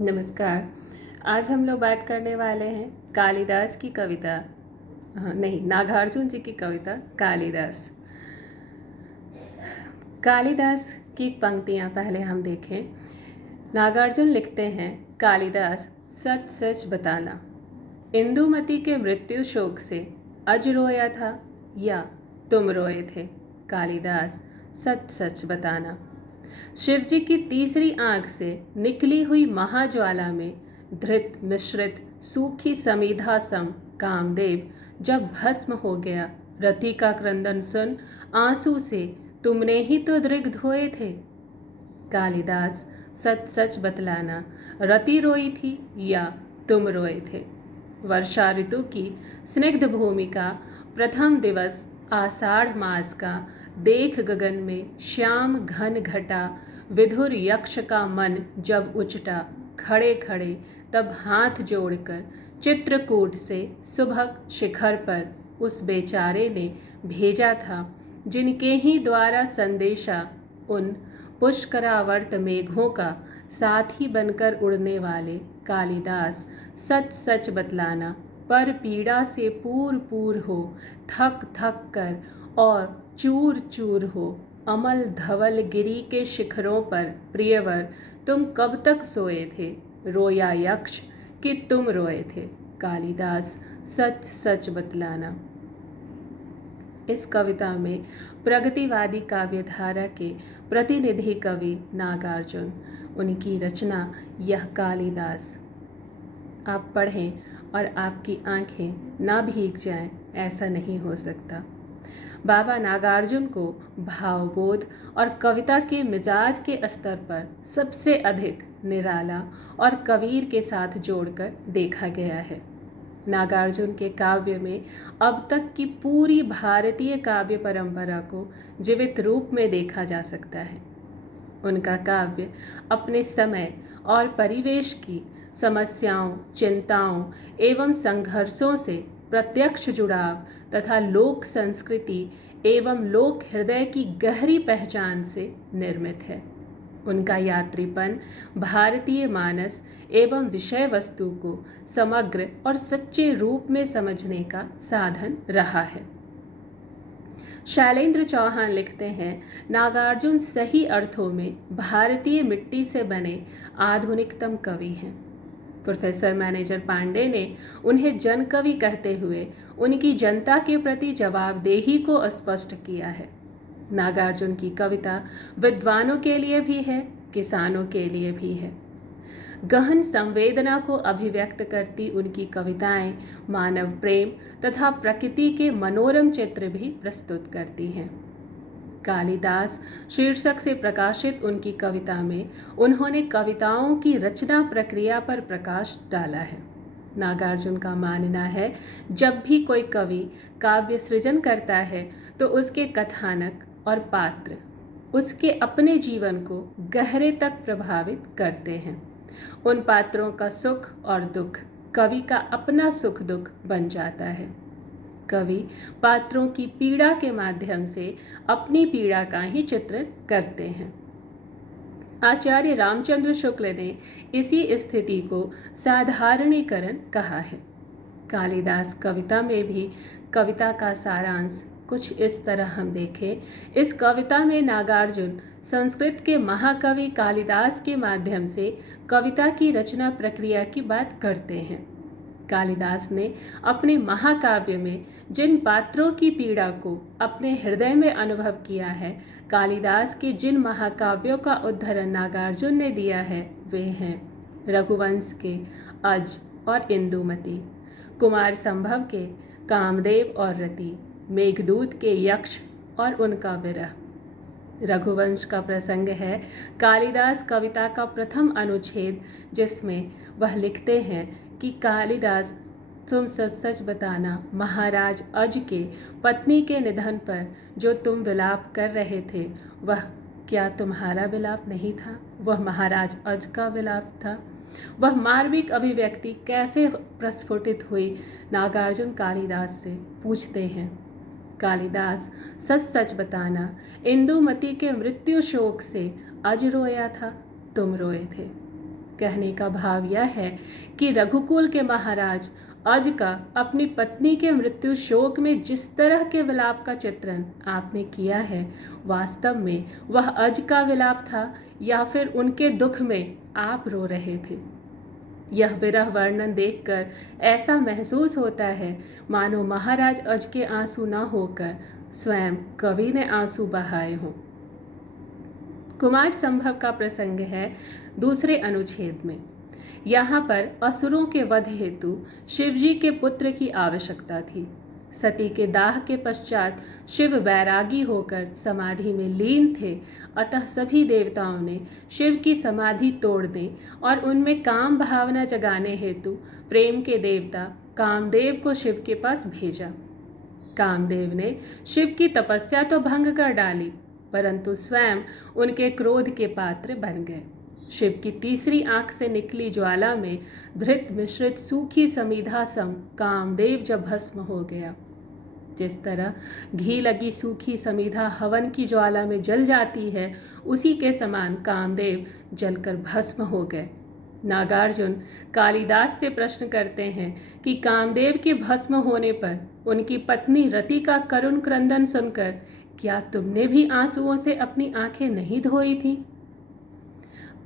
नमस्कार। आज हम लोग बात करने वाले हैं कालिदास की कविता, नहीं, नागार्जुन जी की कविता कालिदास। कालिदास की पंक्तियाँ पहले हम देखें। नागार्जुन लिखते हैं, कालिदास सच सच बताना, इंदुमती के मृत्यु शोक से अज रोया था या तुम रोए थे। कालिदास सच सच बताना। शिवजी की तीसरी आंख से निकली हुई महाज्वाला में धृत मिश्रित सूखी समीधा सम कामदेव जब भस्म हो गया, रति का क्रंदन सुन आंसू से तुमने ही तो दृग धोए थे। कालिदास सच सच बतलाना, रति रोई थी या तुम रोए थे। वर्षा ऋतु की स्निग्ध भूमि का प्रथम दिवस आषाढ़ मास का देख गगन में श्याम घन घटा विधुर यक्ष का मन जब उचटा खड़े खड़े तब हाथ जोड़कर चित्रकूट से सुभग शिखर पर उस बेचारे ने भेजा था, जिनके ही द्वारा संदेशा उन पुष्करावर्त मेघों का साथी बनकर उड़ने वाले कालिदास सच सच बतलाना, पर पीड़ा से पूर पूर हो, थक थक कर और चूर चूर हो, अमल धवल गिरी के शिखरों पर प्रियवर तुम कब तक सोए थे, रोया यक्ष कि तुम रोए थे। कालिदास सच सच बतलाना। इस कविता में प्रगतिवादी काव्यधारा के प्रतिनिधि कवि नागार्जुन, उनकी रचना यह कालिदास। आप पढ़ें और आपकी आंखें ना भीग जाएं, ऐसा नहीं हो सकता। बाबा नागार्जुन को भावबोध और कविता के मिजाज के स्तर पर सबसे अधिक निराला और कबीर के साथ जोड़कर देखा गया है। नागार्जुन के काव्य में अब तक की पूरी भारतीय काव्य परंपरा को जीवित रूप में देखा जा सकता है। उनका काव्य अपने समय और परिवेश की समस्याओं, चिंताओं एवं संघर्षों से प्रत्यक्ष जुड़ाव तथा लोक संस्कृति एवं लोक हृदय की गहरी पहचान से निर्मित है। उनका यात्रीपन भारतीय मानस एवं विषय वस्तु को समग्र और सच्चे रूप में समझने का साधन रहा है। शैलेंद्र चौहान लिखते हैं, नागार्जुन सही अर्थों में भारतीय मिट्टी से बने आधुनिकतम कवि हैं। प्रोफेसर मैनेजर पांडे ने उन्हें जनकवि कहते हुए उनकी जनता के प्रति जवाबदेही को स्पष्ट किया है। नागार्जुन की कविता विद्वानों के लिए भी है, किसानों के लिए भी है। गहन संवेदना को अभिव्यक्त करती उनकी कविताएं मानव प्रेम तथा प्रकृति के मनोरम चित्र भी प्रस्तुत करती हैं। कालिदास शीर्षक से प्रकाशित उनकी कविता में उन्होंने कविताओं की रचना प्रक्रिया पर प्रकाश डाला है। नागार्जुन का मानना है, जब भी कोई कवि काव्य सृजन करता है तो उसके कथानक और पात्र उसके अपने जीवन को गहरे तक प्रभावित करते हैं। उन पात्रों का सुख और दुख कवि का अपना सुख दुख बन जाता है। कवि पात्रों की पीड़ा के माध्यम से अपनी पीड़ा का ही चित्रण करते हैं। आचार्य रामचंद्र शुक्ल ने इसी स्थिति को साधारणीकरण कहा है। कालिदास कविता में भी कविता का सारांश कुछ इस तरह हम देखें। इस कविता में नागार्जुन संस्कृत के महाकवि कालिदास के माध्यम से कविता की रचना प्रक्रिया की बात करते हैं। कालिदास ने अपने महाकाव्य में जिन पात्रों की पीड़ा को अपने हृदय में अनुभव किया है, कालिदास के जिन महाकाव्यों का उद्धरण नागार्जुन ने दिया है, वे हैं रघुवंश के अज और इंदुमती, कुमार संभव के कामदेव और रति, मेघदूत के यक्ष और उनका विरह। रघुवंश का प्रसंग है कालिदास कविता का प्रथम अनुच्छेद, जिसमें वह लिखते हैं कि कालिदास, तुम सच सच बताना, महाराज अज के पत्नी के निधन पर जो तुम विलाप कर रहे थे, वह क्या तुम्हारा विलाप नहीं था? वह महाराज अज का विलाप था। वह मार्मिक अभिव्यक्ति कैसे प्रस्फुटित हुई? नागार्जुन कालिदास से पूछते हैं। कालिदास सच सच बताना, इंदुमती के मृत्यु शोक से अज रोया था, तुम रोए थे। कहने का भाव यह है कि रघुकुल के महाराज अज का अपनी पत्नी के मृत्यु शोक में जिस तरह के विलाप का चित्रण आपने किया है, वास्तव में वह अज का विलाप था या फिर उनके दुख में आप रो रहे थे। यह विरह वर्णन देखकर ऐसा महसूस होता है मानो महाराज अज के आंसू न होकर स्वयं कवि ने आंसू बहाए हों। कुमार संभव का प्रसंग है दूसरे अनुच्छेद में। यहाँ पर असुरों के वध हेतु शिवजी के पुत्र की आवश्यकता थी। सती के दाह के पश्चात शिव वैरागी होकर समाधि में लीन थे, अतः सभी देवताओं ने शिव की समाधि तोड़ने और उनमें काम भावना जगाने हेतु प्रेम के देवता कामदेव को शिव के पास भेजा। कामदेव ने शिव की तपस्या तो भंग कर डाली, परंतु स्वयं उनके क्रोध के पात्र बन गए। शिव की तीसरी आंख से निकली ज्वाला में धृत मिश्रित सूखी समीधा सम कामदेव जब भस्म हो गया। जिस तरह घी लगी सूखी समीधा हवन की ज्वाला में जल जाती है, उसी के समान कामदेव जलकर भस्म हो गए। नागार्जुन कालिदास से प्रश्न करते हैं कि कामदेव के भस्म होने पर उनकी पत्नी रति का करुण क्रंदन सुनकर क्या तुमने भी आंसुओं से अपनी आंखें नहीं धोई थी?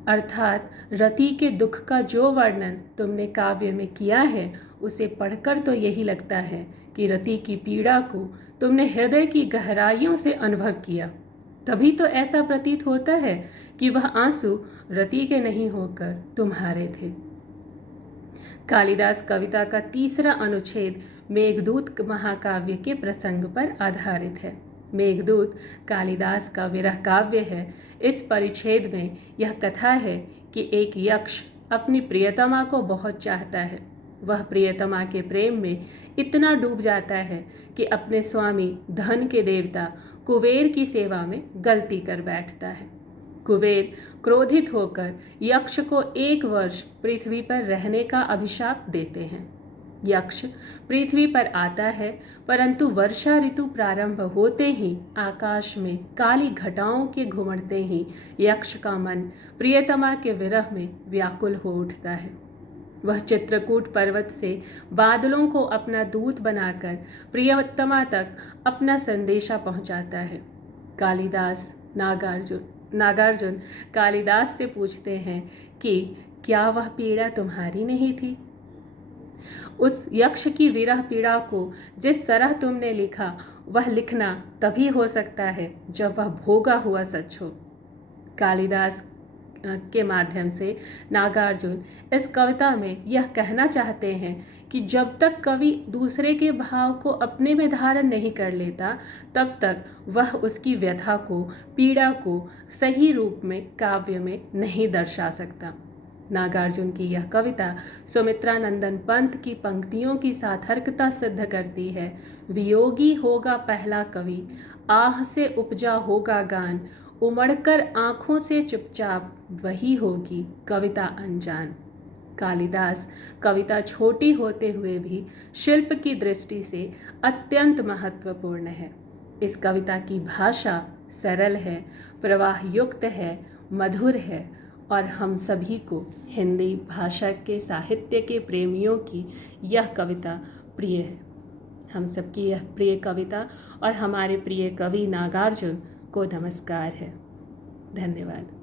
अर्थात रति के दुख का जो वर्णन तुमने काव्य में किया है, उसे पढ़कर तो यही लगता है कि रति की पीड़ा को तुमने हृदय की गहराइयों से अनुभव किया। तभी तो ऐसा प्रतीत होता है कि वह आंसू रति के नहीं होकर तुम्हारे थे। कालिदास कविता का तीसरा अनुच्छेद मेघदूत महाकाव्य के प्रसंग पर आधारित है। मेघदूत कालिदास का विरह काव्य है। इस परिच्छेद में यह कथा है कि एक यक्ष अपनी प्रियतमा को बहुत चाहता है। वह प्रियतमा के प्रेम में इतना डूब जाता है कि अपने स्वामी धन के देवता कुबेर की सेवा में गलती कर बैठता है। कुबेर क्रोधित होकर यक्ष को 1 वर्ष पृथ्वी पर रहने का अभिशाप देते हैं। यक्ष पृथ्वी पर आता है, परंतु वर्षा ऋतु प्रारंभ होते ही आकाश में काली घटाओं के घुमड़ते ही यक्ष का मन प्रियतमा के विरह में व्याकुल हो उठता है। वह चित्रकूट पर्वत से बादलों को अपना दूत बनाकर प्रियतमा तक अपना संदेशा पहुंचाता है। नागार्जुन कालिदास से पूछते हैं कि क्या वह पीड़ा तुम्हारी नहीं थी? उस यक्ष की विरह पीड़ा को जिस तरह तुमने लिखा, वह लिखना तभी हो सकता है जब वह भोगा हुआ सच हो। कालिदास के माध्यम से नागार्जुन इस कविता में यह कहना चाहते हैं कि जब तक कवि दूसरे के भाव को अपने में धारण नहीं कर लेता, तब तक वह उसकी व्यथा को, पीड़ा को सही रूप में काव्य में नहीं दर्शा सकता। नागार्जुन की यह कविता सुमित्रा नंदन पंत की पंक्तियों की सार्थकता सिद्ध करती है। वियोगी होगा पहला कवि, आह से उपजा होगा गान, उमड़कर आँखों से चुपचाप वही होगी कविता अनजान। कालिदास कविता छोटी होते हुए भी शिल्प की दृष्टि से अत्यंत महत्वपूर्ण है। इस कविता की भाषा सरल है, प्रवाह युक्त है, मधुर है और हम सभी को हिंदी भाषा के साहित्य के प्रेमियों की यह कविता प्रिय है। हम सबकी यह प्रिय कविता और हमारे प्रिय कवि नागार्जुन को नमस्कार है। धन्यवाद।